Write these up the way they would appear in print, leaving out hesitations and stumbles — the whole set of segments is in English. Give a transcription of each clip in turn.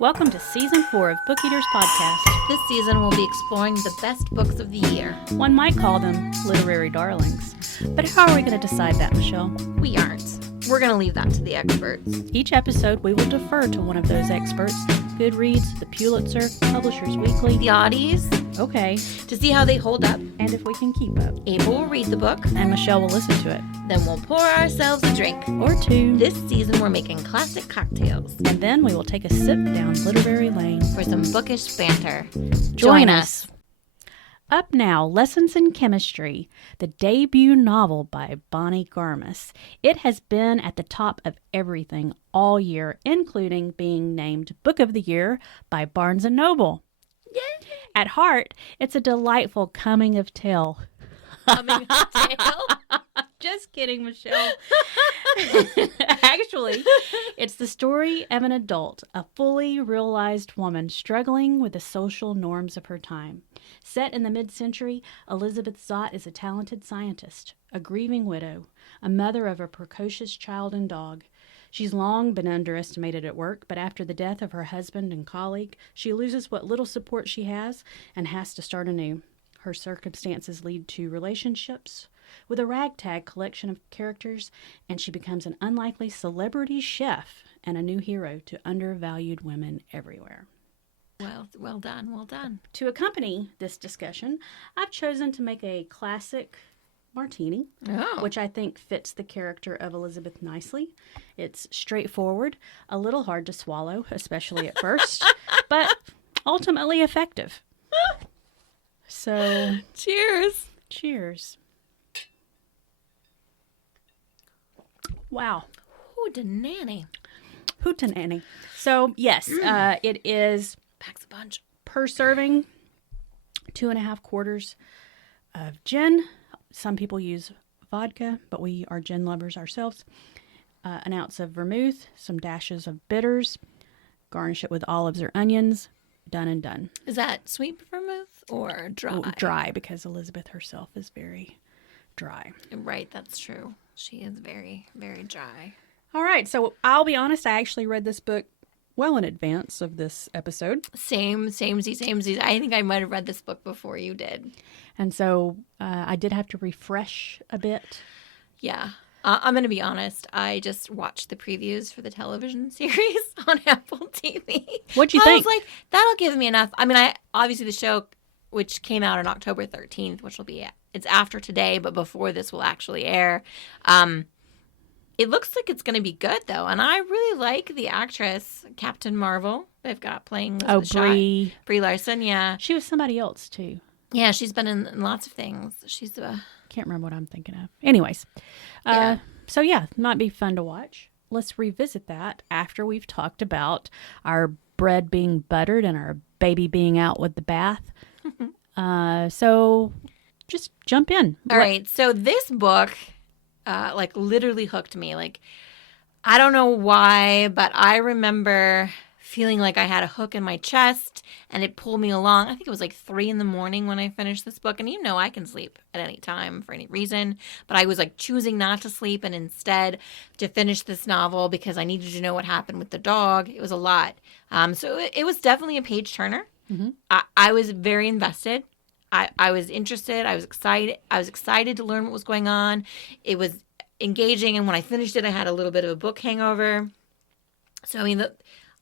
Welcome to Season 4 of Book Eaters Podcast. This season we'll be exploring the best books of the year. One might call them literary darlings. But how are we going to decide that, Michelle? We aren't. We're going to leave that to the experts. Each episode, we will defer to one of those experts. Goodreads, the Pulitzer, Publishers Weekly. The oddies. Okay. To see how they hold up. And if we can keep up. Abel will read the book. And Michelle will listen to it. Then we'll pour ourselves a drink. Or two. This season we're making classic cocktails. And then we will take a sip down literary lane. For some bookish banter. Join us. Up now, Lessons in Chemistry, the debut novel by Bonnie Garmus. It has been at the top of everything all year, including being named Book of the Year by Barnes & Noble. Yay! At heart, it's a delightful coming of tale. Coming of tale? Just kidding, Michelle. Actually, it's the story of an adult, a fully realized woman struggling with the social norms of her time. Set in the mid-century, Elizabeth Zott is a talented scientist, a grieving widow, a mother of a precocious child and dog. She's long been underestimated at work, but after the death of her husband and colleague, she loses what little support she has and has to start anew. Her circumstances lead to relationships with a ragtag collection of characters, and she becomes an unlikely celebrity chef and a new hero to undervalued women everywhere. Well done. To accompany this discussion, I've chosen to make a classic martini, which I think fits the character of Elizabeth nicely. It's straightforward, a little hard to swallow, especially at first, but ultimately effective. So, cheers. Wow. Hootenanny. So, yes, it is packs a punch. Per serving, 2.5 quarters of gin. Some people use vodka, but we are gin lovers ourselves. An ounce of vermouth, some dashes of bitters. Garnish it with olives or onions. Done and done. Is that sweet vermouth or dry? Oh, dry, because Elizabeth herself is very dry. Right, that's true. She is very, very dry. All right, so I'll be honest, I actually read this book well in advance of this episode. Samesies. I think I might have read this book before you did. And so I did have to refresh a bit. Yeah. I'm going to be honest. I just watched the previews for the television series on Apple TV. What'd you think? I was like, that'll give me enough. I mean, obviously the show, which came out on October 13th, which will be, it's after today, but before this will actually air. It looks like it's going to be good, though. And I really like the actress, Captain Marvel, they've got playing Brie Larson, yeah. She was somebody else, too. Yeah, she's been in lots of things. She's Can't remember what I'm thinking of. Anyways. Yeah. So, yeah, might be fun to watch. Let's revisit that after we've talked about our bread being buttered and our baby being out with the bath. So, just jump in. All right. So, this book... literally hooked me. Like, I don't know why, but I remember feeling like I had a hook in my chest and it pulled me along. I think it was like 3 a.m. when I finished this book. And I can sleep at any time for any reason, but I was like choosing not to sleep and instead to finish this novel because I needed to know what happened with the dog. It was a lot. So it was definitely a page turner. Mm-hmm. I was very invested. I was interested. I was excited to learn what was going on. It was engaging, and when I finished it, I had a little bit of a book hangover. So, I mean,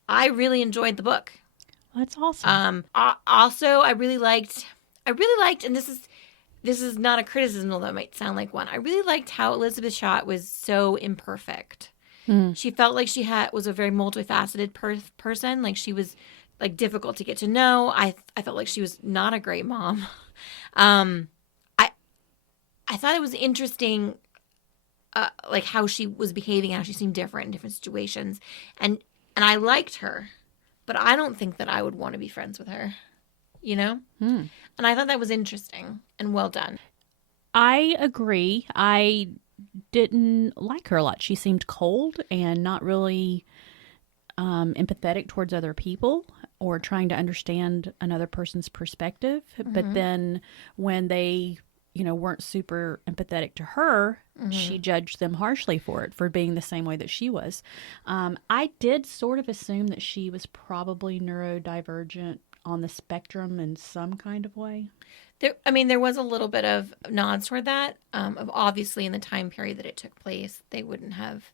I really enjoyed the book. That's awesome. Also, I really liked, and this is not a criticism, although it might sound like one. I really liked how Elizabeth Schott was so imperfect. Mm. She felt like she was a very multifaceted person. Like she was like difficult to get to know. I felt like she was not a great mom. I thought it was interesting, like how she was behaving, how she seemed different in different situations, and I liked her, but I don't think that I would want to be friends with her, And I thought that was interesting and well done. I agree. I didn't like her a lot. She seemed cold and not really empathetic towards other people or trying to understand another person's perspective. Mm-hmm. But then when they, weren't super empathetic to her, she judged them harshly for it, for being the same way that she was. I did sort of assume that she was probably neurodivergent on the spectrum in some kind of way. There was a little bit of nods toward that. Of obviously in the time period that it took place, they wouldn't have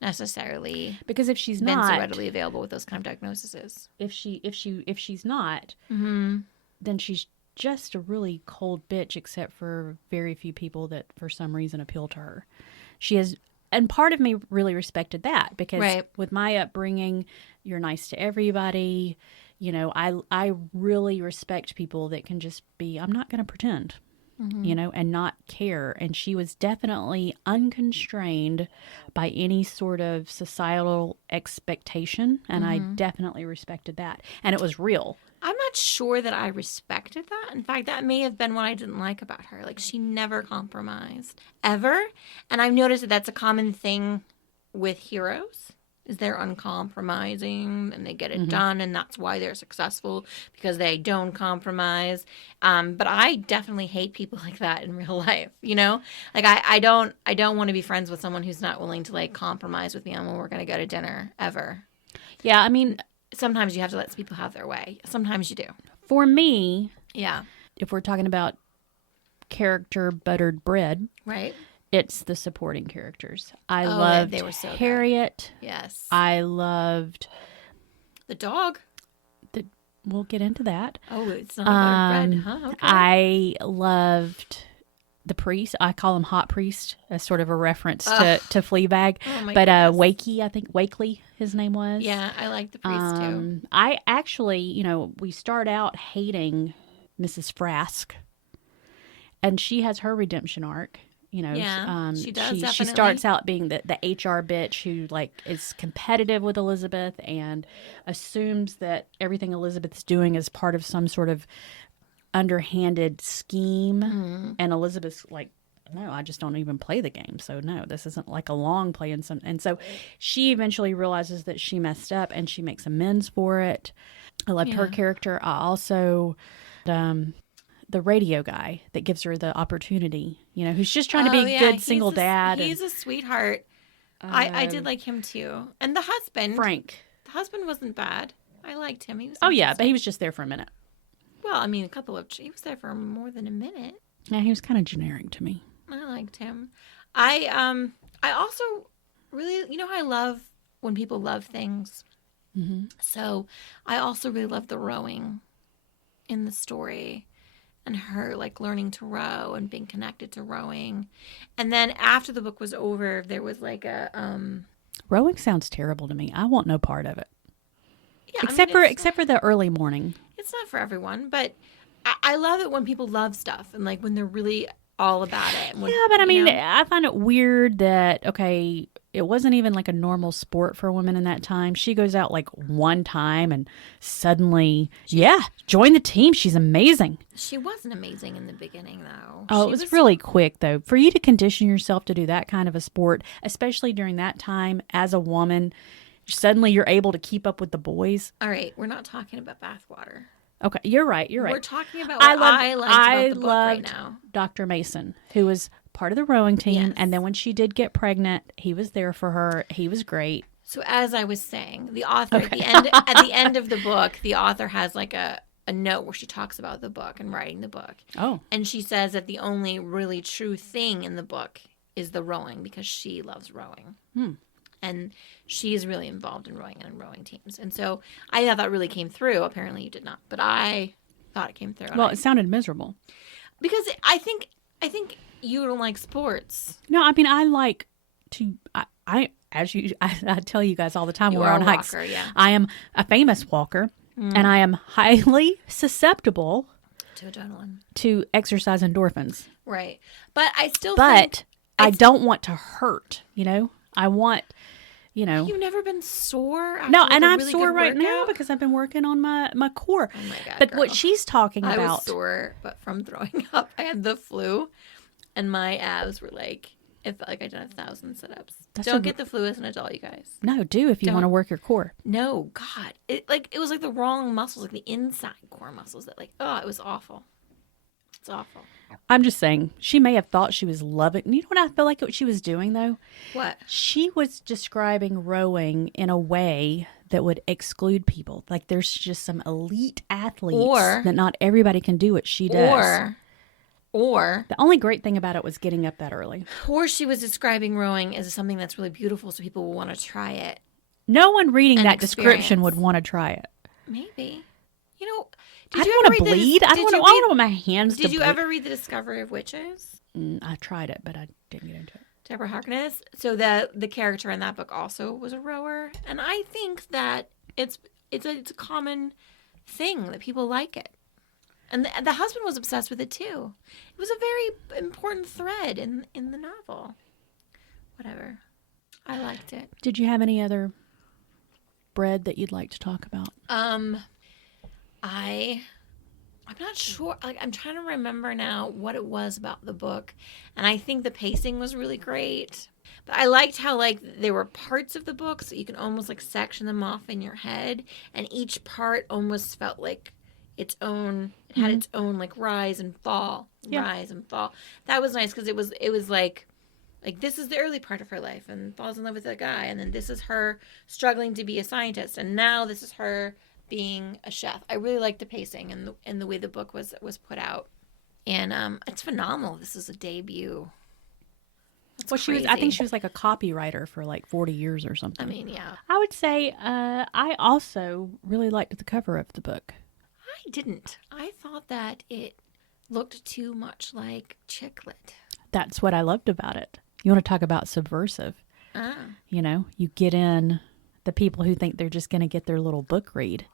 necessarily Because if she's been not so readily available with those kind of diagnoses. if she's not, Mm-hmm. then she's just a really cold bitch, except for very few people that for some reason appeal to her. She has, and part of me really respected that, because Right. with my upbringing, you're nice to everybody. I really respect people that can just be, I'm not going to pretend, and not care. And she was definitely unconstrained by any sort of societal expectation. And I definitely respected that. And it was real. I'm not sure that I respected that. In fact, that may have been what I didn't like about her. Like, she never compromised, ever. And I've noticed that that's a common thing with heroes, is they're uncompromising and they get it done, and that's why they're successful, because they don't compromise. But I definitely hate people like that in real life, Like, I don't want to be friends with someone who's not willing to, like, compromise with me on when we're going to go to dinner, ever. Yeah, I mean, Sometimes you have to let people have their way. Sometimes you do. for me, Yeah. if we're talking about character buttered bread, Right? it's the supporting characters. I Oh, loved they were so good. Harriet. Yes. I loved The dog. we'll get into that. Oh, it's not about bread, huh? Okay. I loved the priest. I call him Hot Priest as sort of a reference to Fleabag. Oh my But goodness. Wakey, I think Wakely, his name was. Yeah, I like the priest too. I actually, we start out hating Mrs. Frask, and she has her redemption arc. Yeah, she does, She definitely. starts out being the HR bitch who, like, is competitive with Elizabeth and assumes that everything Elizabeth's doing is part of some sort of underhanded scheme. And Elizabeth's like, no, I just don't even play the game. So no, this isn't like a long play. And so she eventually realizes that she messed up and she makes amends for it. I loved her character. I also, the radio guy that gives her the opportunity, who's just trying to be a good single dad. He's a sweetheart. I did like him too. And the husband. Frank. The husband wasn't bad. I liked him. He was Oh yeah, but interesting. he was just there for a minute. Well, I mean, he was there for more than a minute. Yeah, he was kind of generic to me. I liked him. I also really, I love when people love things. So I also really love the rowing in the story, and her, like, learning to row and being connected to rowing. And then after the book was over, there was like a Rowing sounds terrible to me. I want no part of it. yeah, Except for the early morning. it's not for everyone, but I love it when people love stuff and, like, when they're really all about it. When, Yeah, but I mean, know? I find it weird that, okay, it wasn't even like a normal sport for women in that time. She goes out like one time and suddenly, join the team. She's amazing. She wasn't amazing in the beginning, though. Oh, She it was really quick, though. For you to condition yourself to do that kind of a sport, especially during that time as a woman, suddenly you're able to keep up with the boys. All right, we're not talking about bathwater. Okay, you're right. We're talking about what I liked about the book right now. Dr. Mason, who was part of the rowing team, Yes. and then when she did get pregnant, he was there for her. He was great. So as I was saying, the author at the end of the book, the author has like a note where she talks about the book and writing the book. Oh, And she says that the only really true thing in the book is the rowing, because she loves rowing. And she is really involved in rowing and in rowing teams. And so I thought that really came through. Apparently you did not, but I thought it came through. well, it sounded miserable. Because I think you don't like sports. No, I mean, I like to. I tell you guys all the time You when we're are on a hikes. walker, yeah. I am a famous walker, and I am highly susceptible To adrenaline. to exercise endorphins. Right. But I still But think I don't want to hurt. I want. you've never been sore after No, like and a I'm really sore good right now workout? because I've been working on my core. Oh my God, But girl. what she's talking I was about, sore, but from throwing up. I had the flu, and my abs were like, it felt like I'd done 1,000 sit-ups. That's Don't a- get the flu as an adult, you guys. no, do if you want to Don't. work your core. No, God. It was like the wrong muscles, like the inside core muscles that, like, oh, it was awful. It's awful. I'm just saying, she may have thought she was loving. You know what I feel like what she was doing, though? What? She was describing rowing in a way that would exclude people. Like, there's just some elite athletes that not everybody can do what she does. Or the only great thing about it was getting up that early. Or she was describing rowing as something that's really beautiful, so people will want to try it. No one reading that description would want to try it. Maybe. You know, I don't want to bleed. I don't want my hands to bleed. Did you ever read The Discovery of Witches? I tried it, but I didn't get into it. Deborah Harkness. So the character in that book also was a rower, and I think that it's a common thing that people like it. And the husband was obsessed with it too. It was a very important thread in the novel. Whatever. I liked it. Did you have any other bread that you'd like to talk about? I'm not sure. Like, I'm trying to remember now what it was about the book, and I think the pacing was really great. But I liked how, like, there were parts of the book so you can almost like section them off in your head, and each part almost felt like its own. It had its own like rise and fall, rise and fall. That was nice because it was like this is the early part of her life and falls in love with a guy, and then this is her struggling to be a scientist, and now this is her being a chef. I really liked the pacing and the way the book was put out, and it's phenomenal. This is a debut. Well, I think she was like a copywriter for like 40 years or something. I mean, yeah. I would say I also really liked the cover of the book. I didn't. I thought that it looked too much like chick lit. That's what I loved about it. You want to talk about subversive. You know, you get in the people who think they're just going to get their little book read.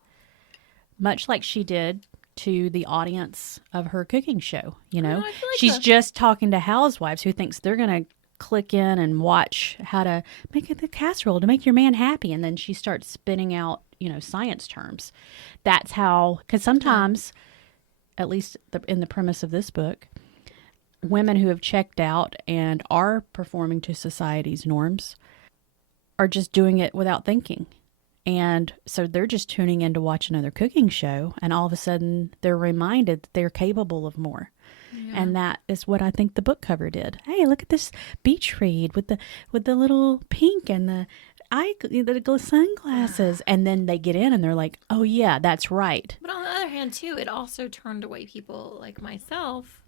Much like she did to the audience of her cooking show, you know. Like she's just talking to housewives who thinks they're going to click in and watch how to make the casserole to make your man happy. And then she starts spinning out, you know, science terms. That's how, because sometimes, at least in the premise of this book, women who have checked out and are performing to society's norms are just doing it without thinking. And so they're just tuning in to watch another cooking show, and all of a sudden they're reminded that they're capable of more. Yeah. And that is what I think the book cover did. Hey, look at this beach read with the little pink and the sunglasses. And then they get in and they're like, oh yeah, that's right. But on the other hand too, it also turned away people like myself.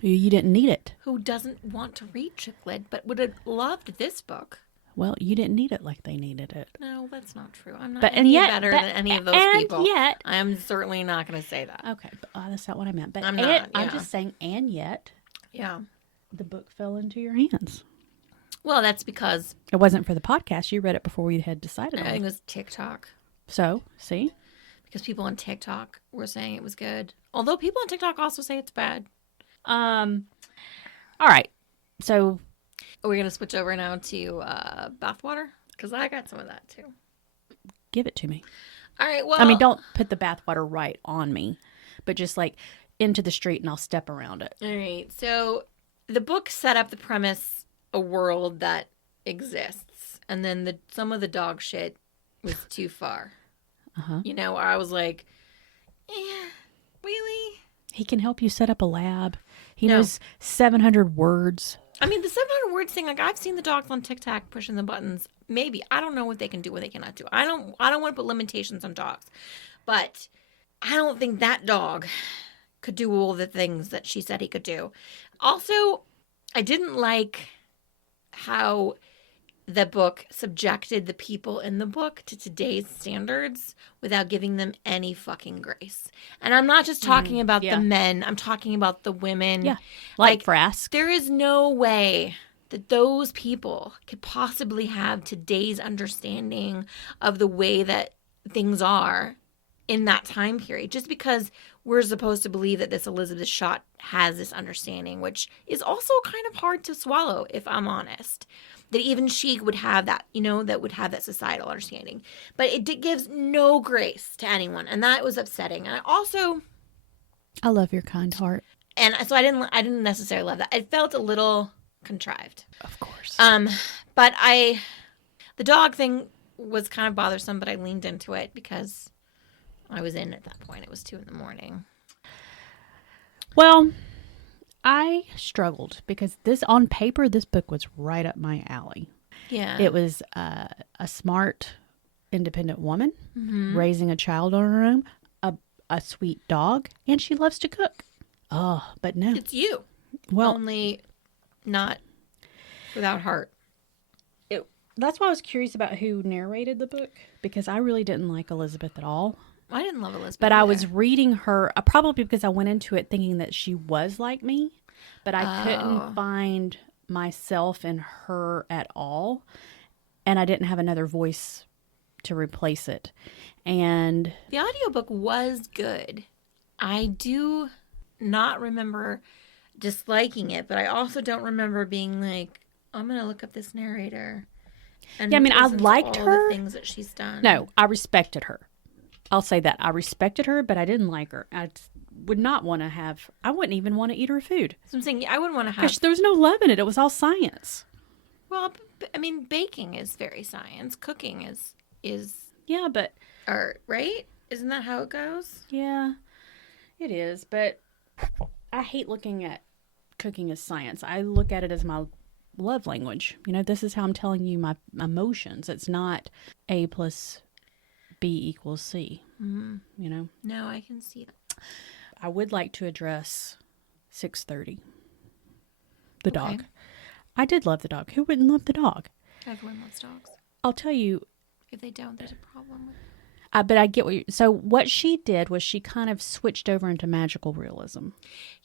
You didn't need it. Who doesn't want to read chick lit, but would have loved this book. Well, you didn't need it like they needed it. No, that's not true. I'm not better than any of those people. Yet, I am certainly not going to say that. Okay, but, that's not what I meant. But I'm not. Yeah. I'm just saying, and yet, the book fell into your hands. Well, that's because it wasn't for the podcast. You read it before we had decided on it. I think it was TikTok. So, see? Because people on TikTok were saying it was good. Although people on TikTok also say it's bad. All right. So, are we going to switch over now to bathwater? Because I got some of that too. Give it to me. All right. Well, I mean, don't put the bathwater right on me, but just like into the street and I'll step around it. All right. So the book set up the premise, a world that exists, and then some of the dog shit was too far. You know, I was like, really? He can help you set up a lab. He knows 700 words. I mean, the 700 words thing, like, I've seen the dogs on TikTok pushing the buttons. Maybe. I don't know what they can do, what they cannot do. I don't want to put limitations on dogs. But I don't think that dog could do all the things that she said he could do. Also, I didn't like how the book subjected the people in the book to today's standards without giving them any fucking grace. And I'm not just talking about the men. I'm talking about the women. Yeah, like Frask. There is no way that those people could possibly have today's understanding of the way that things are in that time period. Just because we're supposed to believe that this Elizabeth Schott has this understanding, which is also kind of hard to swallow, if I'm honest. That even she would have that, you know, that would have that societal understanding. But it gives no grace to anyone. And that was upsetting. And I love your kind heart. And so I didn't necessarily love that. It felt a little contrived. Of course. But the dog thing was kind of bothersome, but I leaned into it because I was in at that point. It was 2 a.m. Well, I struggled because on paper, this book was right up my alley. Yeah. It was a smart, independent woman raising a child on her own, a sweet dog, and she loves to cook. Oh, but no. It's you. Well, only not without heart. That's why I was curious about who narrated the book, because I really didn't like Elizabeth at all. I didn't love Elizabeth But either. I was reading her, probably because I went into it thinking that she was like me, but I couldn't find myself in her at all. And I didn't have another voice to replace it. And the audiobook was good. I do not remember disliking it, but I also don't remember being like, I'm going to look up this narrator. And yeah, I mean, I listen to liked all her. the things that she's done. No, I respected her. I'll say that. I respected her, but I didn't like her. I would not want to have, I wouldn't even want to eat her food. So I'm saying I wouldn't want to have. Because there was no love in it. It was all science. Well, I mean, baking is very science. Cooking is Yeah, but. art, right? Isn't that how it goes? Yeah, it is. But I hate looking at cooking as science. I look at it as my love language. You know, this is how I'm telling you my emotions. It's not A plus B equals C. Mm-hmm. You know? No, I can see that. I would like to address 6:30. The dog. I did love the dog. Who wouldn't love the dog? Everyone loves dogs. I'll tell you. If they don't, there's a problem with it. But I get so what she did was she kind of switched over into magical realism.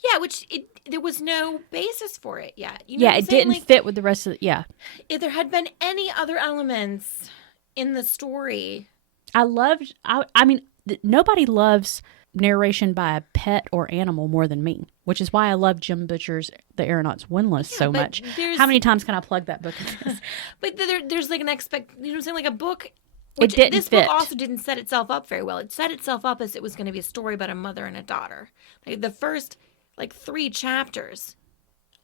Yeah, which there was no basis for it yet. You know yeah, it didn't fit with the rest of yeah. If there had been any other elements in the story. I mean, nobody loves narration by a pet or animal more than me, which is why I love Jim Butcher's The Aeronaut's Windlass so much. How many times can I plug that book? But there's like an you know what I'm saying, like a book. It didn't this fit. book also didn't set itself up very well. It set itself up as it was going to be a story about a mother and a daughter. Like the first 3 chapters,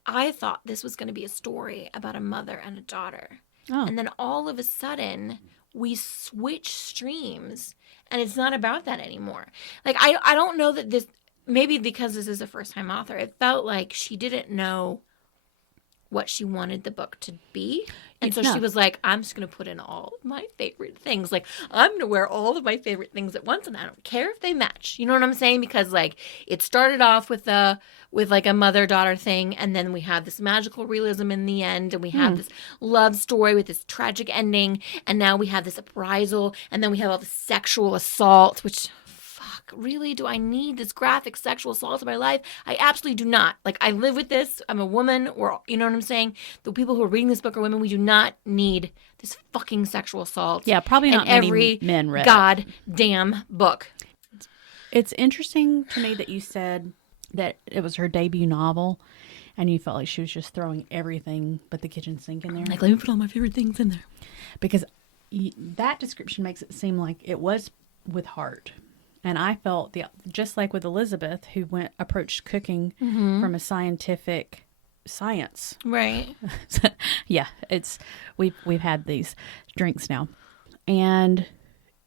I thought this was going to be a story about a mother and a daughter. Oh. And then all of a sudden, we switch streams, and it's not about that anymore. Like I don't know that this, maybe because this is a first-time author, it felt like she didn't know what she wanted the book to be. And so she was like, I'm just going to put in all of my favorite things. Like, I'm going to wear all of my favorite things at once, and I don't care if they match. You know what I'm saying? Because, it started off with a mother-daughter thing, and then we have this magical realism in the end, and we have this love story with this tragic ending, and now we have this uprisal, and then we have all the sexual assault, which... really, do I need this graphic sexual assault in my life? I absolutely do not. I live with this. I'm a woman, or you know what I'm saying? The people who are reading this book are women. We do not need this fucking sexual assault. Yeah, probably not many every men read goddamn book. It's interesting to me that you said that it was her debut novel, and you felt like she was just throwing everything but the kitchen sink in there. Let me put all my favorite things in there. Because that description makes it seem like it was with heart. And I felt just like with Elizabeth, who approached cooking from a science. Right. Yeah, we've had these drinks now. And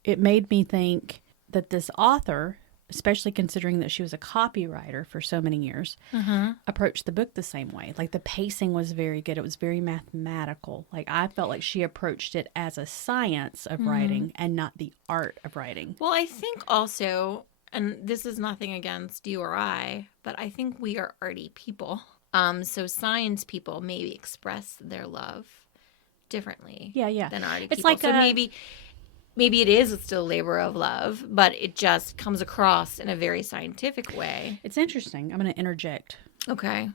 it made me think that this author, especially considering that she was a copywriter for so many years, approached the book the same way. The pacing was very good. It was very mathematical. I felt like she approached it as a science of writing and not the art of writing. Well, I think also, and this is nothing against you or I, but I think we are arty people. So science people maybe express their love differently than arty people. So maybe it is still labor of love, but it just comes across in a very scientific way. It's interesting. I'm going to interject. Okay.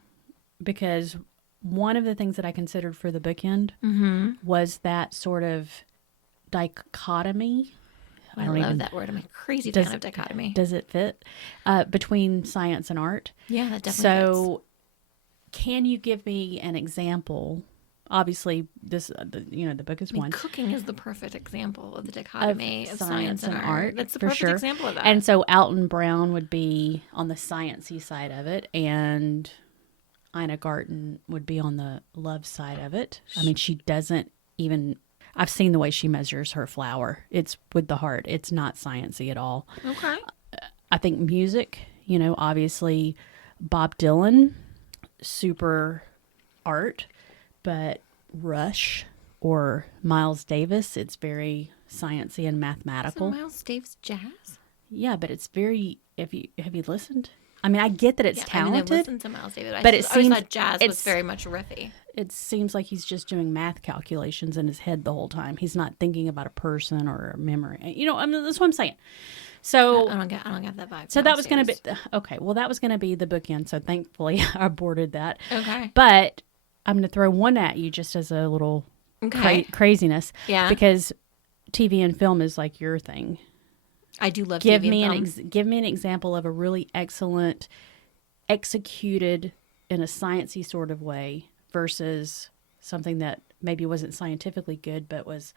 Because one of the things that I considered for the bookend was that sort of dichotomy. I love that word. I'm a crazy fan of dichotomy. Does it fit? Between science and art? Yeah, that definitely fits. Can you give me an example? Obviously, the book is one. Cooking is the perfect example of the dichotomy of science and art. That's the for perfect sure. example of that. And so Alton Brown would be on the sciencey side of it, and Ina Garten would be on the love side of it. I mean, she doesn't even... I've seen the way she measures her flour. It's with the heart. It's not sciencey at all. Okay. I think music, obviously Bob Dylan super art, but Rush or Miles Davis, it's very sciencey and mathematical. Isn't Miles Davis jazz? Yeah, but it's very. Have you listened? I mean, I get that it's talented. I listened to Miles Davis, but I it always seems thought jazz was very much riffy. It seems like he's just doing math calculations in his head the whole time. He's not thinking about a person or a memory. You know, I mean, that's what I'm saying. So I don't get that vibe. So that was going to be okay. Well, that was going to be the bookend. So thankfully, I aborted that. Okay. But I'm going to throw one at you just as a little craziness. Yeah. Because TV and film is like your thing. I do love give TV me and film. Give me an example of a really excellent, executed in a sciencey sort of way versus something that maybe wasn't scientifically good but was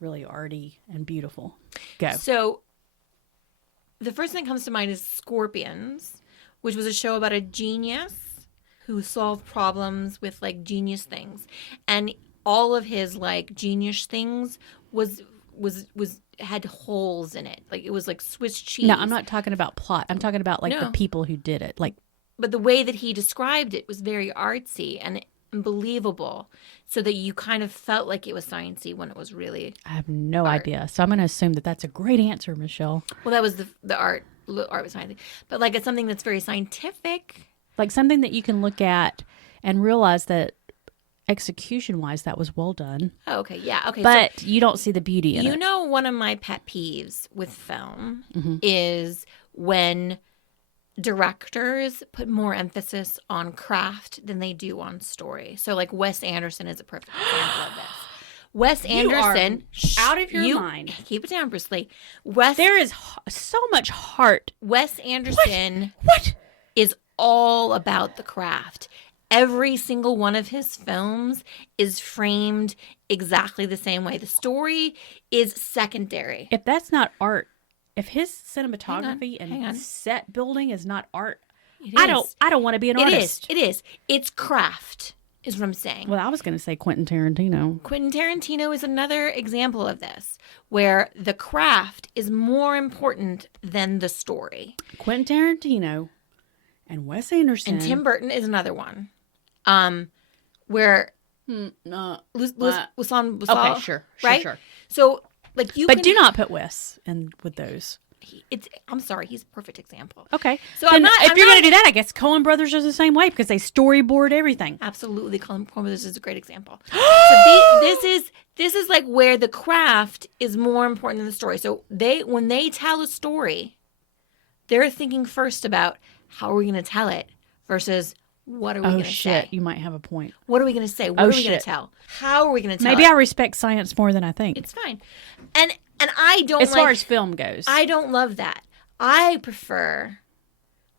really arty and beautiful. Go. So the first thing that comes to mind is Scorpions, which was a show about a genius who solved problems with like genius things, and all of his like genius things was had holes in it. Like it was like Swiss cheese. No, I'm not talking about plot. I'm talking about like the people who did it. Like, but the way that he described it was very artsy and believable, so that you kind of felt like it was sciencey when it was really. I have no idea, so I'm going to assume that that's a great answer, Michelle. Well, that was the art. Art was sciencey, but like it's something that's very scientific, like something that you can look at and realize that execution-wise, that was well done. Oh, okay, yeah, okay. But so you don't see the beauty in it. You know, one of my pet peeves with film is when directors put more emphasis on craft than they do on story. So, like, Wes Anderson is a perfect example of this. Wes Anderson, out of your mind. Keep it down, Bruce Lee. There is so much heart. Wes Anderson is all about the craft. Every single one of his films is framed exactly the same way. The story is secondary. If that's not art, if his cinematography and set building is not art, I don't want to be an artist. It is. It's craft, is what I'm saying. Well, I was going to say Quentin Tarantino. Quentin Tarantino is another example of this, where the craft is more important than the story. Quentin Tarantino and Wes Anderson. And Tim Burton is another one. Where okay, sure, right? Sure. So, like but do not put Wes in with those. I'm sorry, he's a perfect example. Okay, so if you're going to do that, I guess Coen Brothers are the same way because they storyboard everything. Absolutely, Coen Brothers is a great example. So this is like where the craft is more important than the story. So when they tell a story, they're thinking first about how are we going to tell it versus what are we going to say? You might have a point. What are we going to say? What are we going to tell? How are we going to tell Maybe I respect science more than I think. It's fine. And I don't as far as film goes. I don't love that. I prefer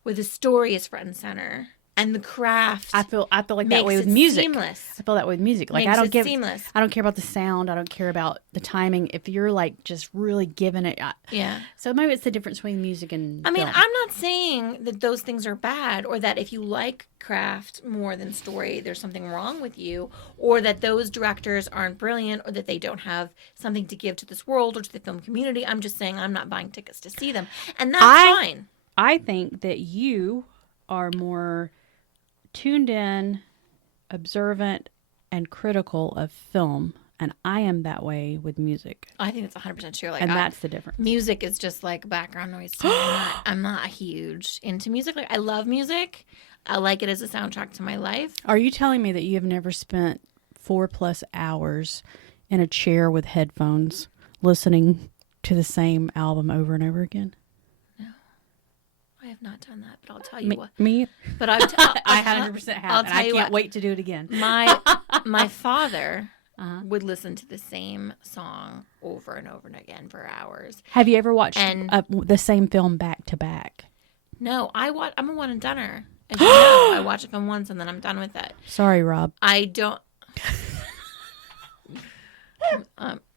where the story is front and center and the craft. I feel like that way with music. Seamless. I feel that way with music. Like seamless. I don't care about the sound. I don't care about the timing. If you're like just really giving it. Yeah. So maybe it's the difference between music and film. film. I'm not saying that those things are bad or that if you like craft more than story, there's something wrong with you, or that those directors aren't brilliant, or that they don't have something to give to this world or to the film community. I'm just saying I'm not buying tickets to see them. And that's fine. I think that you are more tuned in, observant, and critical of film, and I am that way with music. I think it's 100% true. Like, and that's the difference. Music is just like background noise to me. I'm not huge into music. Like, I love music. I like it as a soundtrack to my life. Are you telling me that you have never spent 4+ hours in a chair with headphones listening to the same album over and over again? I have not done that, but I'll tell you what. Me? But I 100% have, and I can't wait to do it again. My father would listen to the same song over and over and again for hours. Have you ever watched the same film back to back? No, I'm a one and doneer. As you know, I watch a film once and then I'm done with it. Sorry, Rob. I don't.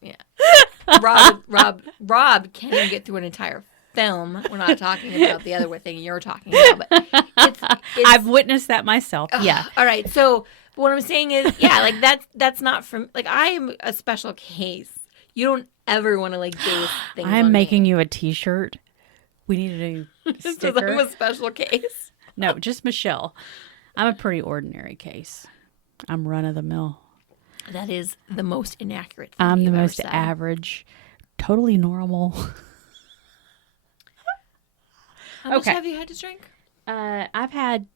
Yeah. Rob can't even get through an entire film. We're not talking about the other thing you're talking about, but it's I've witnessed that myself. Yeah. All right. So what I'm saying is, yeah, like that's not from like I am a special case. You don't ever want to like base things. I'm making you a T-shirt. We need to do a sticker. I'm a special case. No, just Michelle. I'm a pretty ordinary case. I'm run of the mill. That is the most inaccurate thing I'm the you've ever most said. average, totally normal. How much Okay. have you had to drink? I've had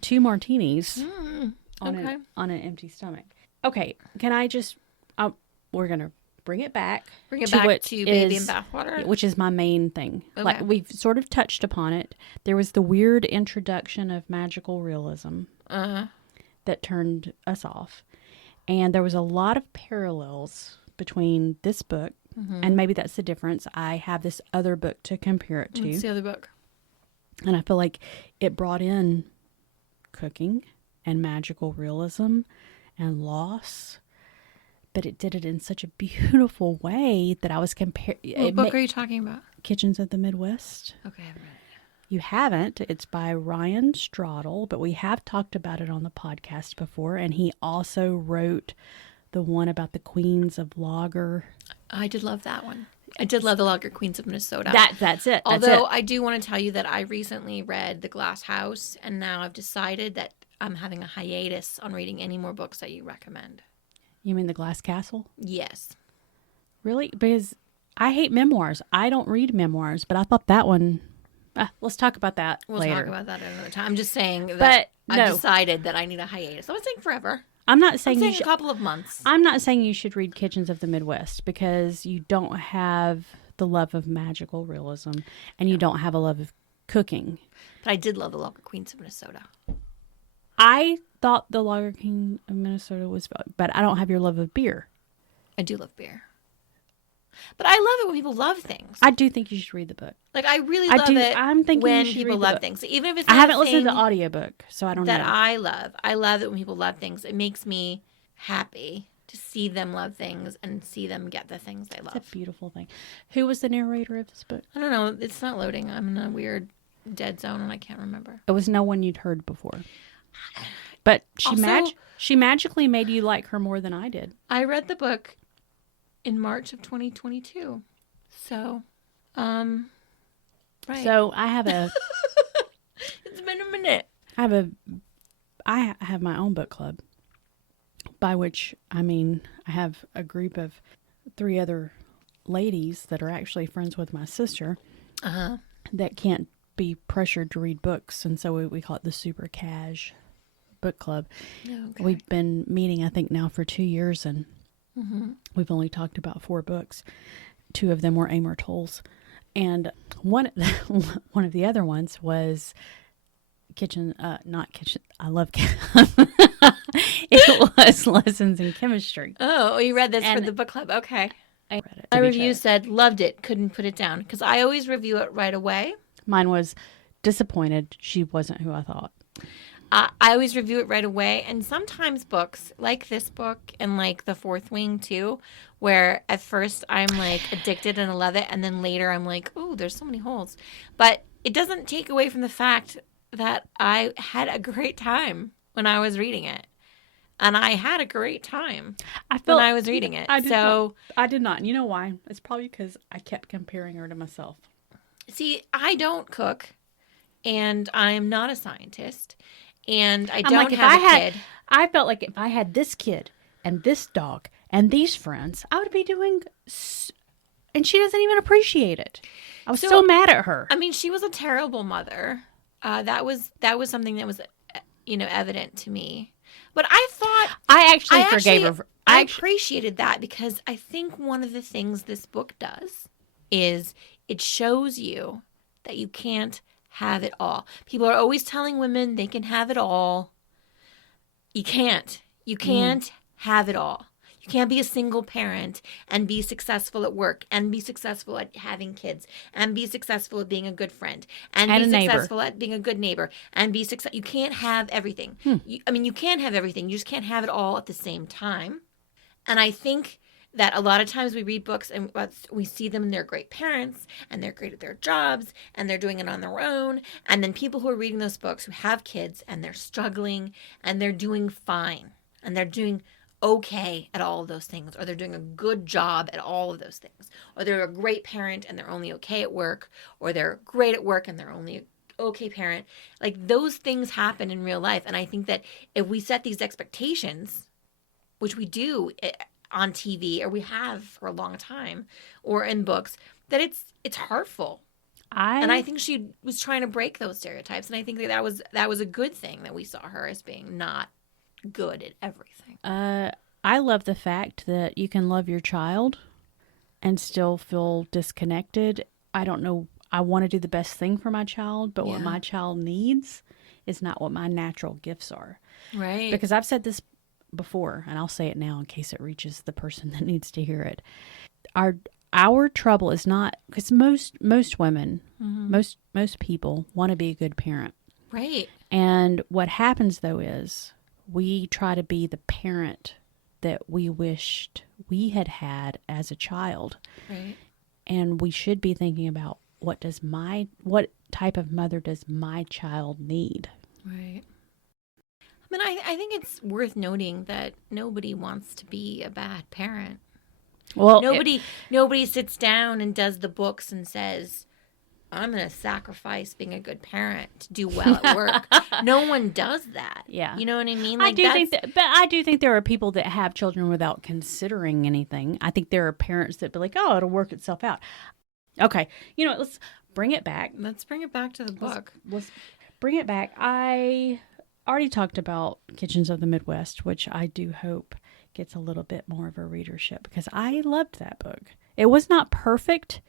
2 martinis on Okay. an empty stomach. Okay, can I just? We're gonna bring it back. Bring it to back what to baby is- and bathwater. which is my main thing. Like Okay. we've sort of touched upon it. There was the weird introduction of magical realism that turned us off, and there was a lot of parallels between this book, and maybe that's the difference. I have this other book to compare it to, What's the other book? and I feel like it brought in cooking and magical realism and loss, but it did it in such a beautiful way that I was comparing. What book are you talking about? Kitchens of the Midwest. Okay, I haven't read it. You haven't. It's by Ryan Straddle, but we have talked about it on the podcast before, and he also wrote the one about the Queens of Lager. I did love that one. I did love the Lager Queens of Minnesota. That's it. That's Although it. I do want to tell you that I recently read The Glass House, and now I've decided that I'm having a hiatus on reading any more books that you recommend. You mean the Glass Castle? Yes. Really? Because I hate memoirs. I don't read memoirs, but I thought that one. Let's talk about that We'll later. talk about that another time. I'm just saying that But, I've no. decided that I need a hiatus. I'm not saying forever. I'm not I'm saying you saying a should. couple of months. I'm not saying you should read Kitchens of the Midwest because you don't have the love of magical realism and you don't have a love of cooking. But I did love the Lager Queens of Minnesota. I thought the Lager King of Minnesota was, but I don't have your love of beer. I do love beer. But I love it when people love things. I do think you should read the book. Like, I really I love do- it I'm thinking when you should people read the love book. things. Even if it's I not haven't a listened to the thing audiobook, so I don't that know. I love. I love it when people love things. It makes me happy to see them love things and see them get the things they It's love. a beautiful thing. Who was the narrator of this book? I don't know. It's not loading. I'm in a weird dead zone and I can't remember. It was no one you'd heard before. But Also- she magically made you like her more than I did. I read the book in March of 2022. So, right. So I have a It's been a minute. I have my own book club, by which I mean I have a group of 3 other ladies that are actually friends with my sister that can't be pressured to read books, and so we call it the Super Cash Book Club. Okay. We've been meeting, I think, now for 2 years, and we've only talked about 4 books. 2 of them were Amor Tolls, and one of the other ones was not kitchen. I love it was Lessons in Chemistry. Oh, you read this for And- the book club. Okay. I read it. My to be review fair. said, loved it, couldn't put it down. Because I always review it right away. Mine was disappointed. She wasn't who I thought. I always review it right away. And sometimes books, like this book and like The Fourth Wing too, where at first I'm like addicted and I love it. And then later I'm like, oh, there's so many holes. But it doesn't take away from the fact that I had a great time when I was reading it. And I had a great time I when felt I was reading it. I did So, I did not. You know why? It's probably because I kept comparing her to myself. see, I don't cook and I'm not a scientist and I I'm don't like, if have I a had, kid. I felt like if I had this kid and this dog and these friends, I would be doing. And she doesn't even appreciate it. I was so mad at her. I mean, she was a terrible mother. That was something that was, evident to me. But I thought I actually forgave her. I appreciated that because I think one of the things this book does is it shows you that you can't have it all. People are always telling women they can have it all. You can't. You can't have it all. You can't be a single parent and be successful at work and be successful at having kids and be successful at being a good friend and And be a neighbor. successful at being a good neighbor and be success. You can't have everything. You can have everything. You just can't have it all at the same time. And I think that a lot of times we read books and we see them and they're great parents and they're great at their jobs and they're doing it on their own. And then people who are reading those books who have kids and they're struggling and they're doing fine and they're doing okay at all of those things, or they're doing a good job at all of those things, or they're a great parent and they're only okay at work, or they're great at work and they're only okay parent. Like those things happen in real life. And I think that if we set these expectations, which we do on TV or we have for a long time or in books, that it's hurtful. And I think she was trying to break those stereotypes. And I think that was a good thing that we saw her as being not good at everything. I love the fact that you can love your child and still feel disconnected. I don't know. I want to do the best thing for my child, but what my child needs is not what my natural gifts are. Right. Because I've said this before, and I'll say it now in case it reaches the person that needs to hear it. Our trouble is not, because most women, most people want to be a good parent. Right. And what happens though is we try to be the parent that we wished we had as a child. Right. And we should be thinking about what type of mother does my child need? Right. I mean, I think it's worth noting that nobody wants to be a bad parent. Well, nobody sits down and does the books and says, I'm going to sacrifice being a good parent to do well at work. No one does that. Yeah. You know what I mean? Like I do think there are people that have children without considering anything. I think there are parents that be like, oh, it'll work itself out. Okay. You know, let's bring it back. Let's bring it back to the book. Let's bring it back. I already talked about Kitchens of the Midwest, which I do hope gets a little bit more of a readership because I loved that book. It was not perfect,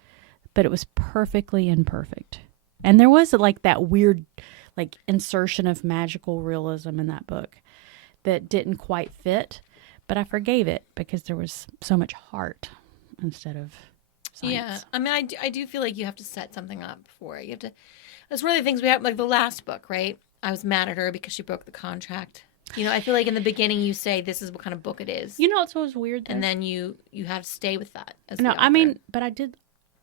but it was perfectly imperfect. And there was like that weird like insertion of magical realism in that book that didn't quite fit, but I forgave it because there was so much heart instead of science. Yeah. I mean, I do feel like you have to set something up for it. You have to, that's one of the things we have, like the last book, right? I was mad at her because she broke the contract. You know, I feel like in the beginning you say this is what kind of book it is. You know, it's always weird though. And then you have to stay with that. No, I mean, but I did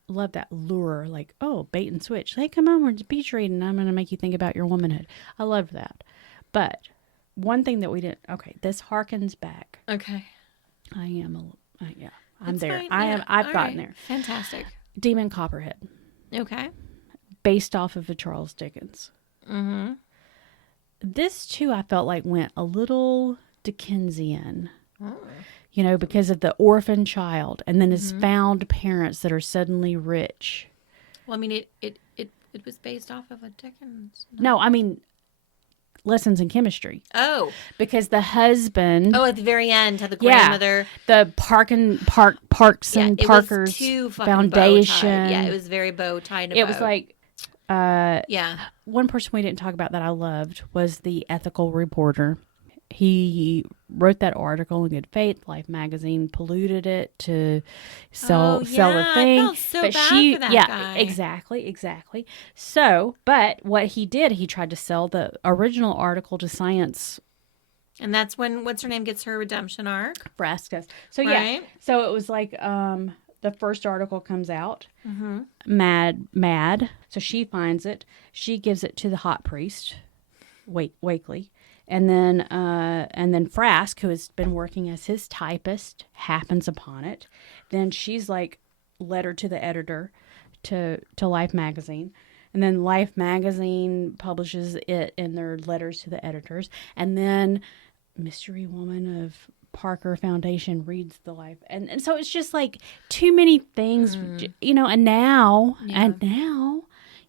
love that lure, like, oh, bait and switch. Hey, come on, we're beach reading. I'm going to make you think about your womanhood. I loved that. But one thing that we didn't, okay, this harkens back. Okay. I am, yeah, I'm It's there. fine. I've gotten there. Fantastic. Demon Copperhead. Okay. Based off of a Charles Dickens. Mm-hmm. This, too, I felt like went a little Dickensian. Oh. You know, because of the orphan child and then his found parents that are suddenly rich. Well, I mean, it was based off of a Dickens. No, I mean, lessons in chemistry. Oh. Because the husband. Oh, at the very end, had the grandmother. The Parks and Parker's Foundation. Yeah, it was very bow tied. It was like. One person we didn't talk about that I loved was the ethical reporter. He wrote that article in good faith. Life magazine polluted it to sell the thing. I felt so bad for that guy. Exactly. So, but what he did, he tried to sell the original article to Science. And that's when what's her name gets her redemption arc. Frascas. So right? So it was like the first article comes out. Mm-hmm. Mad. So she finds it. She gives it to the hot priest, Wakely. And then Frask, who has been working as his typist, happens upon it. Then she's like, letter to the editor to Life magazine. And then Life magazine publishes it in their letters to the editors. And then Mystery Woman of Parker Foundation reads the Life. And so it's just like too many things, you know, and now,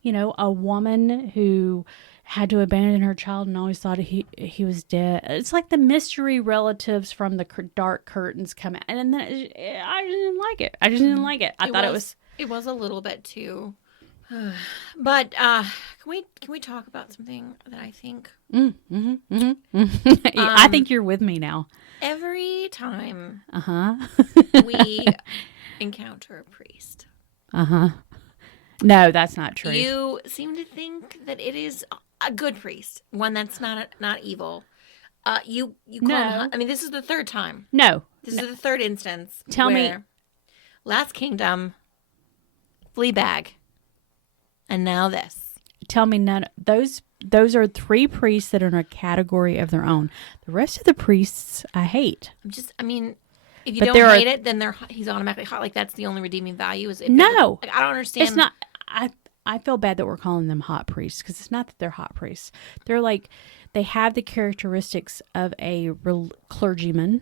you know, a woman who had to abandon her child and always thought he was dead. It's like the mystery relatives from the dark curtains come out. And then I just didn't like it. I thought it was a little bit too. But can we talk about something that I think I think you're with me now. Every time we encounter a priest. No, that's not true. You seem to think that it is a good priest, one that's not evil. You call him, I mean, this is the third time. No. This is the third instance. Tell me. Last Kingdom, Fleabag, and now this. Tell me none. Those are three priests that are in a category of their own. The rest of the priests I hate. If you don't hate it, then he's automatically hot. Like that's the only redeeming value. I don't understand. It's not. I feel bad that we're calling them hot priests because it's not that they're hot priests. They're like, they have the characteristics of a clergyman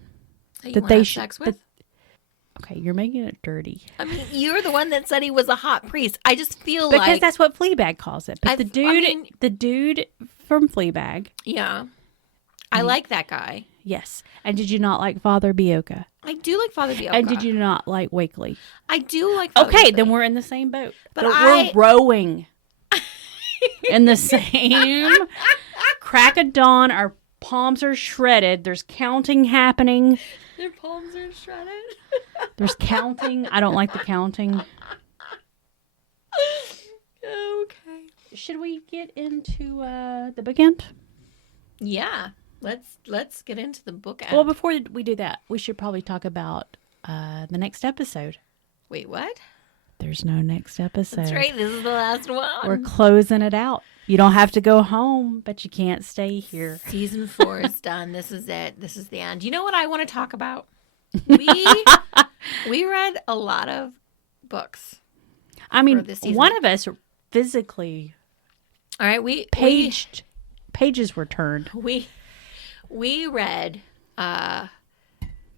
That you that want to they have should. sex with? Okay, you're making it dirty. I mean, you're the one that said he was a hot priest. I just feel Because like that's what Fleabag calls it. But the dude from Fleabag. Yeah. I like that guy. Yes. And did you not like Father Bioka? I do like Father Bioka. And did you not like Wakely? I do like Father Okay, Bioka. then we're in the same boat. But we're rowing in the same crack of dawn. Our palms are shredded. There's counting happening. Their palms are shredded. There's counting. I don't like the counting. Okay. Should we get into the bookend? Yeah. Let's get into the bookend. Well, before we do that, we should probably talk about the next episode. Wait, what? There's no next episode. That's right. This is the last one. We're closing it out. You don't have to go home, but you can't stay here. Season 4 is done. This is it. This is the end. You know what I want to talk about? We read a lot of books. I mean, this season. one of us physically All right, pages were turned. We read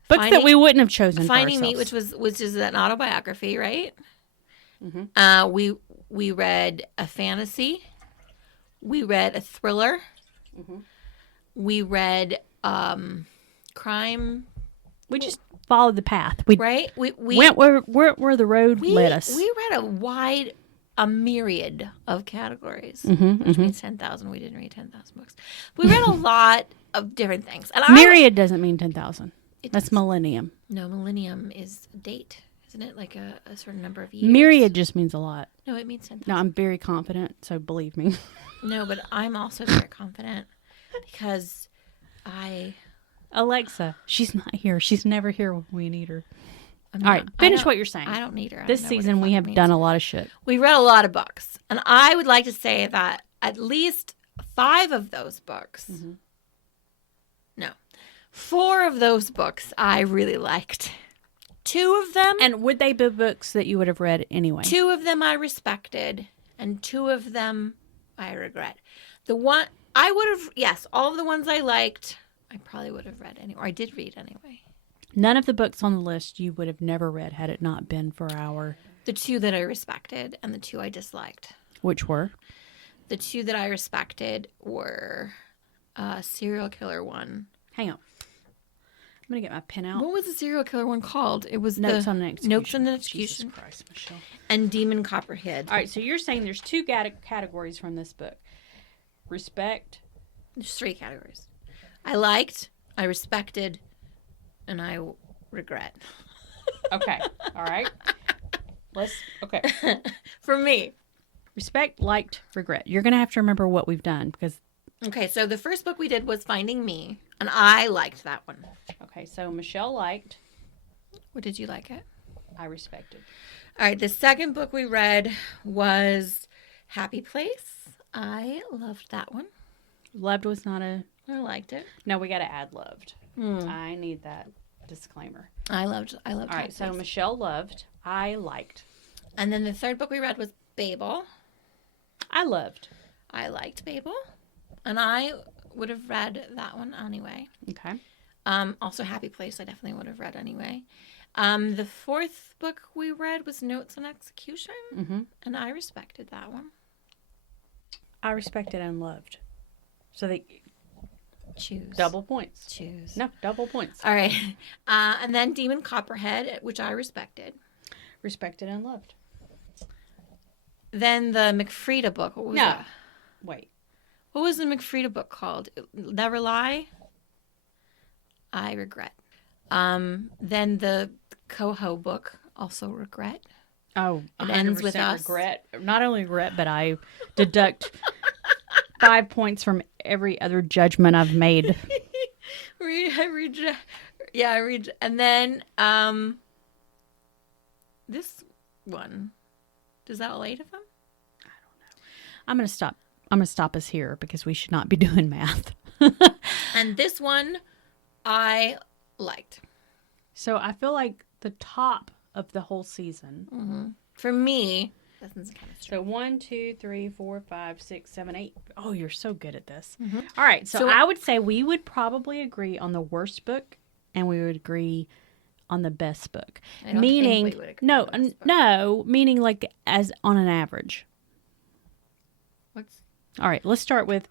Books that we wouldn't have chosen. Finding for Me, ourselves. which is an autobiography, right? Mm-hmm. We read a fantasy. We read a thriller. Mm-hmm. We read crime. We just followed the path. We Right? We went where the road led us. We read a myriad of categories, Mm-hmm, which means 10,000. We didn't read 10,000 books. We read a lot of different things. And Myriad doesn't mean 10,000. That's does. millennium. No, millennium is a date, isn't it? Like a certain number of years. Myriad just means a lot. No, it means 10,000. No, I'm very confident, so believe me. No, but I'm also very confident because Alexa, she's not here. She's never here when we need her. All right, finish what you're saying. I don't need her. This season we have done a lot of shit. We read a lot of books, and I would like to say that at least 5 of those books, no, 4 of those books I really liked. 2 of them, And would they be books that you would have read anyway? 2 of them I respected, and 2 of them I regret. The one I would have, yes, all of the ones I liked, I probably would have read anyway. Or I did read anyway. None of the books on the list you would have never read had it not been for The 2 that I respected and the 2 I disliked. which were? The 2 that I respected were serial killer one. Hang on. I'm going to get my pen out. What was the serial killer one called? It was Notes on an Execution. Notes on an Execution. Jesus Christ, Michelle. And Demon Copperhead. All right, so you're saying there's 2 categories from this book. Respect. There's 3 categories. I liked, I respected, and I regret. Okay. All right. Okay. For me. Respect, liked, regret. You're going to have to remember what we've done because. Okay, so the first book we did was Finding Me, and I liked that one. Okay, so Michelle liked. What did you like it? I respected. All right, the second book we read was Happy Place. I loved that one. Loved was not a. I liked it. No, we got to add loved. I need that disclaimer. I loved. All right, so Michelle loved. I liked. And then the third book we read was Babel. I loved. I liked Babel, and I would have read that one anyway. Okay. Also Happy Place. I definitely would have read anyway. The fourth book we read was Notes on Execution, and I respected that one. I respected and loved. So they choose double points. Choose. No, double points. All right. And then Demon Copperhead, which I respected. Respected and loved. Then the McFrida book. What was that? Wait. What was the McFrida book called? Never Lie? I regret. Then the Coho book, also regret. Oh, It ends with us. Regret. Not only regret, but I deduct 5 points from every other judgment I've made. I read. And then this one. Is that all 8 of them? I don't know. I'm going to stop us here because we should not be doing math. And this one I liked. So I feel like the top of the whole season. Mm-hmm. For me, Lessons in chemistry. So 1, 2, 3, 4, 5, 6, 7, 8. Oh, you're so good at this. Mm-hmm. All right. So I would say we would probably agree on the worst book, and we would agree on the best book. I don't Meaning, think we would agree on the best book. no, meaning like as on an average. All right. Let's start with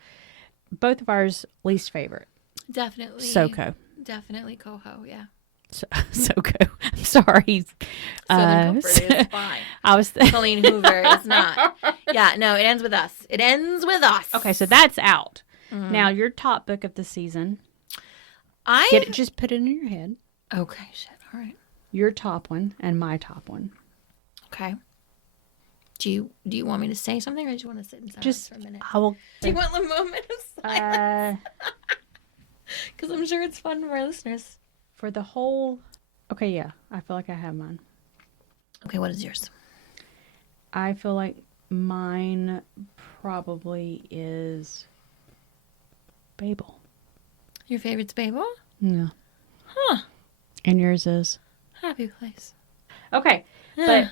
both of ours least favorite. Definitely. Soko. Definitely Coho, yeah. Soko. I'm sorry. Southern Comfort is fine. I was Colleen Hoover is not. Yeah, no, it ends with us. It ends with us. Okay, so that's out. Mm-hmm. Now, your top book of the season. Just put it in your head. Okay, shit. All right. Your top one and my top one. Okay. Do you want me to say something, or do you want to sit in silence for a minute? I will. Do you want the moment of silence? Because I'm sure it's fun for our listeners. For the whole... Okay, yeah. I feel like I have mine. Okay, what is yours? I feel like mine probably is Babel. Your favorite's Babel? Yeah. Huh. And yours is? Happy Place. Okay, but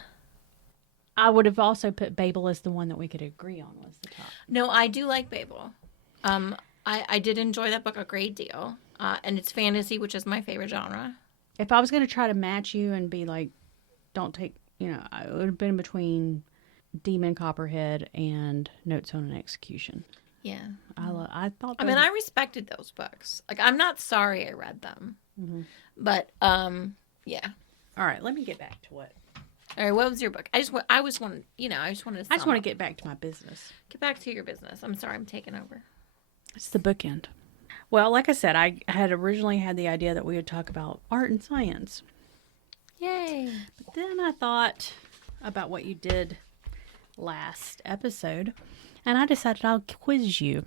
I would have also put Babel as the one that we could agree on was the top. No, I do like Babel. I did enjoy that book a great deal. And it's fantasy, which is my favorite genre. If I was going to try to match you and be like, don't take, it would have been between Demon Copperhead and Notes on an Execution. Yeah. I thought. I mean, I respected those books. Like, I'm not sorry I read them. Mm-hmm. But, yeah. All right, let me get back to what. All right, what was your book? I just want to get back to my business. Get back to your business. I'm sorry, I'm taking over. It's the bookend. Well, like I said, I had originally had the idea that we would talk about art and science. Yay. But then I thought about what you did last episode, and I decided I'll quiz you.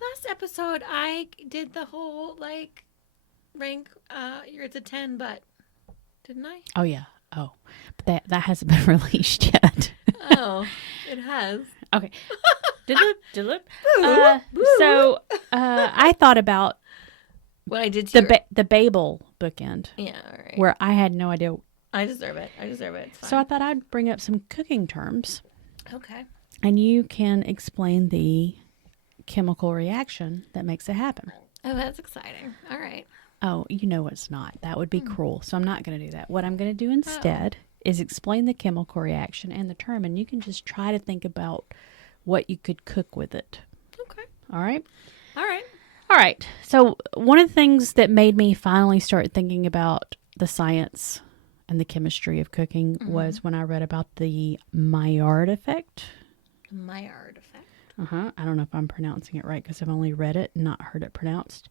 Last episode, I did the whole, rank, it's a 10, but didn't I? Oh, yeah. Oh, but that hasn't been released yet. Oh, it has. Okay. So I thought about what I did to the Babel bookend. Yeah, all right. Where I had no idea. I deserve it. It's fine. So I thought I'd bring up some cooking terms. Okay. And you can explain the chemical reaction that makes it happen. Oh, that's exciting. All right. Oh, it's not. That would be cruel. So I'm not going to do that. What I'm going to do instead is explain the chemical reaction and the term, and you can just try to think about what you could cook with it. Okay. All right? All right. All right. So one of the things that made me finally start thinking about the science and the chemistry of cooking was when I read about the Maillard effect. The Maillard effect. I don't know if I'm pronouncing it right because I've only read it and not heard it pronounced.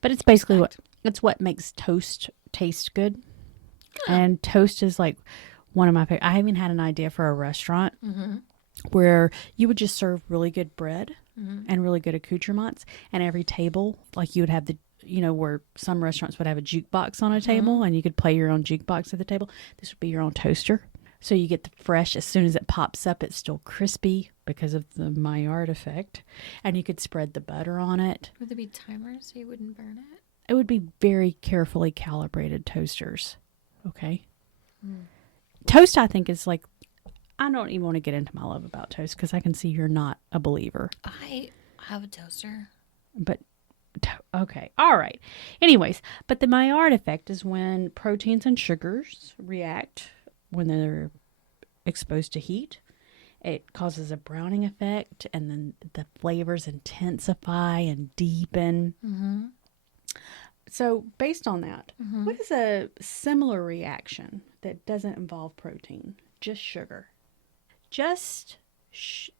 But it's basically what makes toast taste good. Huh. And toast is like one of my favorite. I even had an idea for a restaurant where you would just serve really good bread and really good accoutrements. And every table, like you would have where some restaurants would have a jukebox on a table and you could play your own jukebox at the table. This would be your own toaster. So you get the fresh, as soon as it pops up, it's still crispy because of the Maillard effect. And you could spread the butter on it. Would there be timers so you wouldn't burn it? It would be very carefully calibrated toasters. Okay? Toast, I think, is like, I don't even want to get into my love about toast because I can see you're not a believer. I have a toaster. But, okay. All right. Anyways, but the Maillard effect is when proteins and sugars react when they're exposed to heat. It causes a browning effect, and then the flavors intensify and deepen. So based on that, what is a similar reaction that doesn't involve protein, just sugar? Just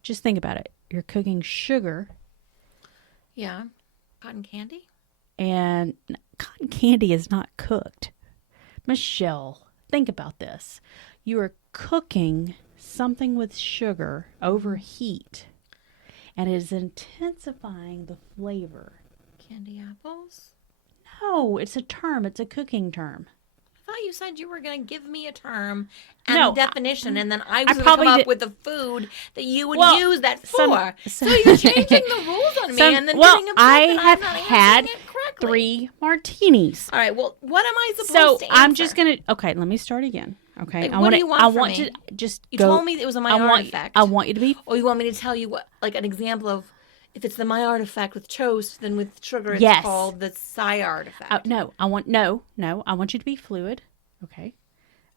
think about it. You're cooking sugar. Yeah. Cotton candy? And cotton candy is not cooked. Michele, think about this. You are cooking something with sugar over heat, and it is intensifying the flavor. Candy apples? No, it's a term. It's a cooking term. I thought you said you were going to give me a term and a definition, and then I was going to probably come up with the food that you would use that for. So you're changing the rules on me and then getting upset I that have I'm not had answering it correctly. 3 martinis. All right, well, what am I supposed to answer? So I'm just going to... Okay, let me start again. Okay. Like, I what want do you want from want me? to just You go. told me it was a Maillard effect. I want you to be. Or you want me to tell you what, like an example of, if it's the Maillard effect with toast, then with sugar it's Yes. called the Maillard effect. No. I want I want you to be fluid. Okay.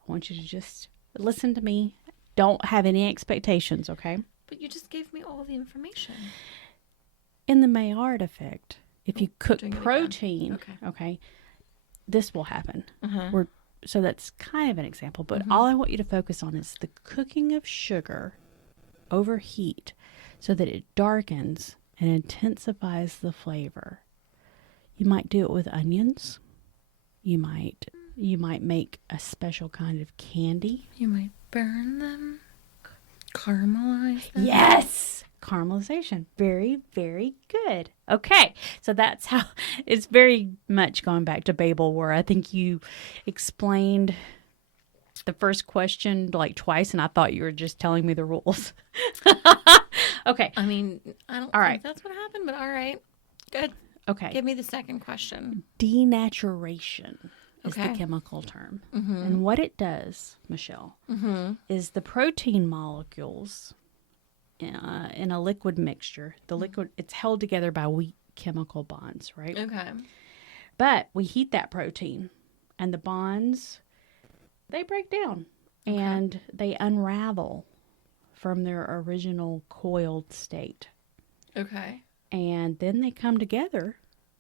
I want you to just listen to me. Don't have any expectations. Okay. But you just gave me all the information. In the Maillard effect, if you cook doing it again. protein, okay, this will happen. Uh-huh. So that's kind of an example, but all I want you to focus on is the cooking of sugar over heat so that it darkens and intensifies the flavor. You might do it with onions. You might make a special kind of candy. You might burn them, caramelize them. Yes! Caramelization. Very, very good. Okay. So that's how it's very much going back to Babel, where I think you explained the first question like twice and I thought you were just telling me the rules. Okay. I mean, I don't think that's what happened, but all right. Good. Okay. Give me the second question. Denaturation is the chemical term. And what it does, Michelle, is the protein molecules in a liquid mixture, the liquid, it's held together by weak chemical bonds, right? Okay. But we heat that protein and the bonds, they break down and they unravel from their original coiled state. Okay. And then they come together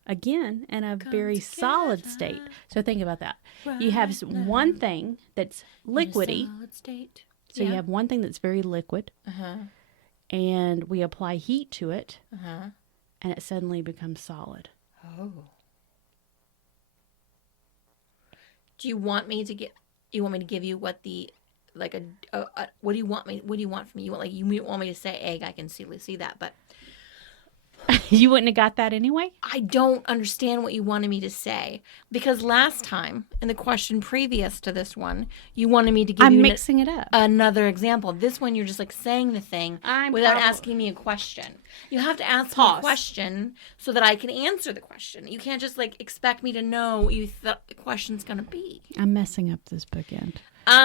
again in a very solid state. So think about that. You have one thing that's liquidy. Solid state. So you have one thing that's very liquid. Uh-huh. And we apply heat to it, Uh-huh. and it suddenly becomes solid. Oh. Do you want me to get? You want me to give you what the like a what do you want me? What do you want from me? You want me to say egg? I can see that, but You wouldn't have got that anyway? I don't understand what you wanted me to say, because last time in the question previous to this one, you wanted me to give I'm mixing it up. Another example. This one, you're just like saying the thing without asking me a question. You have to ask me a question so that I can answer the question. You can't just like expect me to know what you thought the question's going to be. I'm messing up this bookend.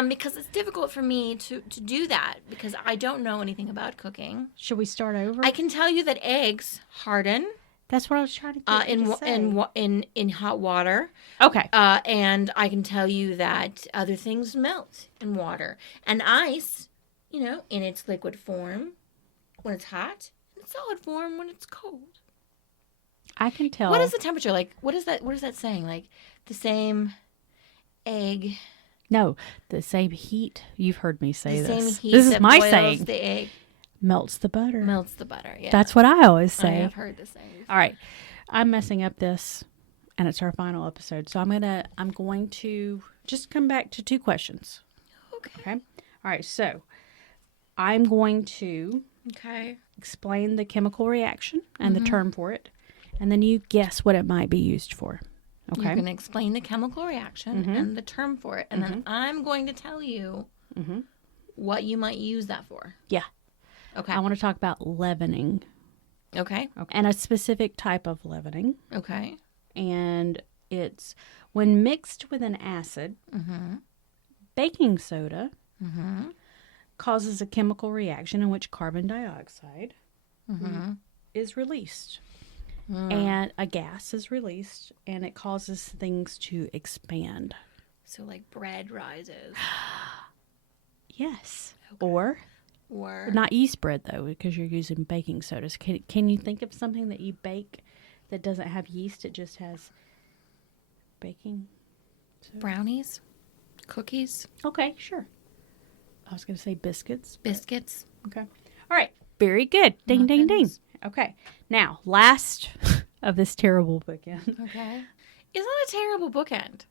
Because it's difficult for me to do that because I don't know anything about cooking. Should we start over? I can tell you that eggs harden. That's what I was trying to get you to say. In hot water. Okay. And I can tell you that other things melt in water. And ice, in its liquid form when it's hot, in its solid form when it's cold. I can tell. What is the temperature like? What is that saying? Like the same egg. No, the same heat. You've heard me say the this. Same heat This is that my boils saying. The egg Melts the butter. melts the butter. Yeah, That's what I always I say. have heard the same. All right. I'm messing up this, and it's our final episode. So I'm going to just come back to 2 questions. Okay. All right. So I'm going to explain the chemical reaction and the term for it, and then you guess what it might be used for. Okay. You're going to explain the chemical reaction and the term for it, and then I'm going to tell you what you might use that for. Yeah. Okay. I want to talk about leavening. Okay. And a specific type of leavening. Okay. And it's when mixed with an acid, baking soda causes a chemical reaction in which carbon dioxide is released. And a gas is released, and it causes things to expand. So like bread rises. Yes. Or not yeast bread, though, because you're using baking sodas. Can you think of something that you bake that doesn't have yeast? It just has baking soda? Brownies? Cookies? Okay, sure. I was going to say biscuits. Biscuits? Okay. All right. Very good. Ding, ding, ding. Okay. Now, last of this terrible bookend. Okay. It's not a terrible bookend.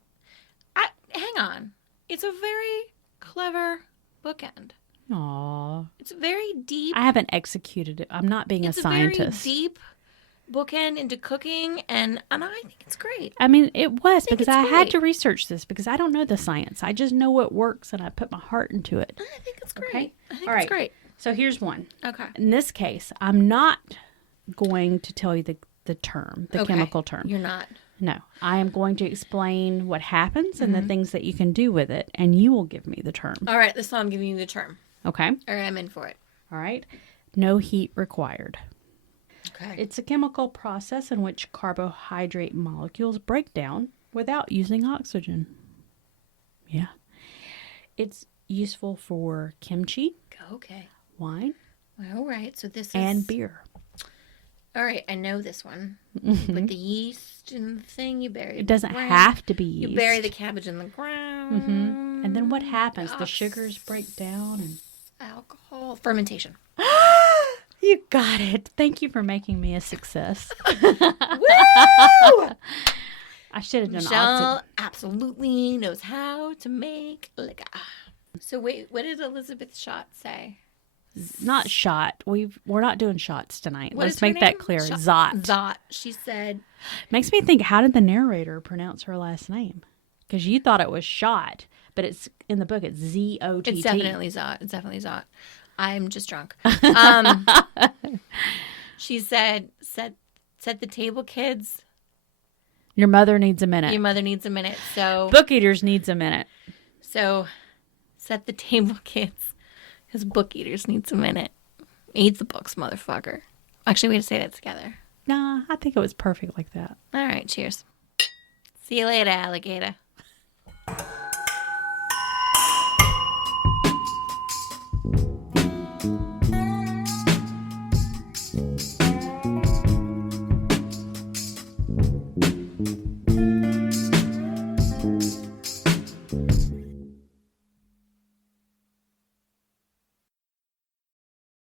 Hang on. It's a very clever bookend. Aw. It's very deep. I haven't executed it. I'm not being a scientist. It's a very deep bookend into cooking, and I think it's great. I mean, it was because I had to research this because I don't know the science. I just know what works, and I put my heart into it. I think it's great. Okay? I think All it's right. great. So here's one. Okay. In this case, I'm not going to tell you the term, the chemical term. You're not. No, I am going to explain what happens and the things that you can do with it, and you will give me the term. All right, this time I'm giving you the term. Okay? All right, I'm in for it. All right. No heat required. Okay. It's a chemical process in which carbohydrate molecules break down without using oxygen. Yeah. It's useful for kimchi, Okay. wine, All right, so this is... and beer. All right, I know this one. With the yeast and the thing, you bury It doesn't have to be yeast. You bury the cabbage in the ground. And then what happens? The sugars break down and... Alcohol. Fermentation. You got it. Thank you for making me a success. Woo! I should have done Michele absolutely knows how to make liquor. So wait, what did Elizabeth Schott say? Not shot. We're not doing shots tonight. What Let's is her make that name? clear. Schott. Zott. Zott. She said... Makes me think, how did the narrator pronounce her last name? Because you thought it was shot, but it's in the book, it's Z-O-T-T. It's definitely Zott. It's definitely Zott. I'm just drunk. She said, set the table, kids. Your mother needs a minute. Your mother needs a minute. So Book Eaters needs a minute. So set the table, kids. Because Book Eaters needs a minute. Eat the books, motherfucker. Actually, we had to say that together. Nah, I think it was perfect like that. All right, cheers. See you later, alligator.